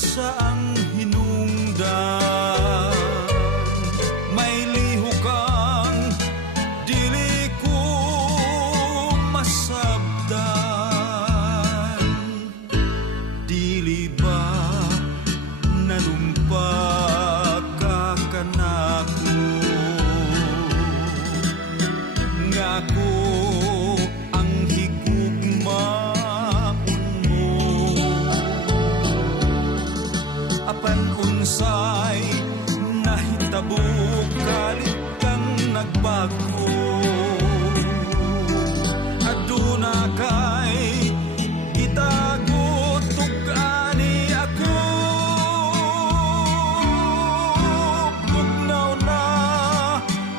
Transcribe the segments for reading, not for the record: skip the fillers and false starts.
saang hinungdan, may liho kang dili ko masabdan. Dili ba nanumpa ka kanako, ngako ang higugmaon mo. Apan unsay nahitabo kalit kang nagbago, aduna kay itago tug-ani ako. Bugnaw na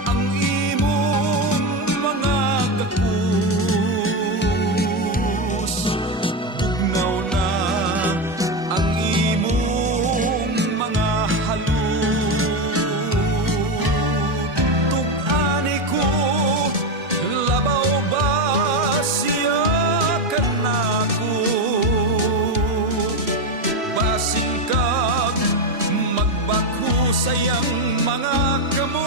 ang imong mga gapos, bugnaw na ang imong mga halog. Tug-ani ko, labaw ba siya kanako? Basin kag magbako sayang mga kamot.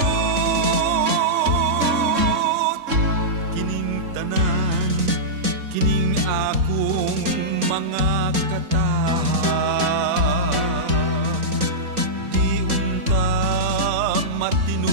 Kining tanan, kining akong mga katahan, di unta matin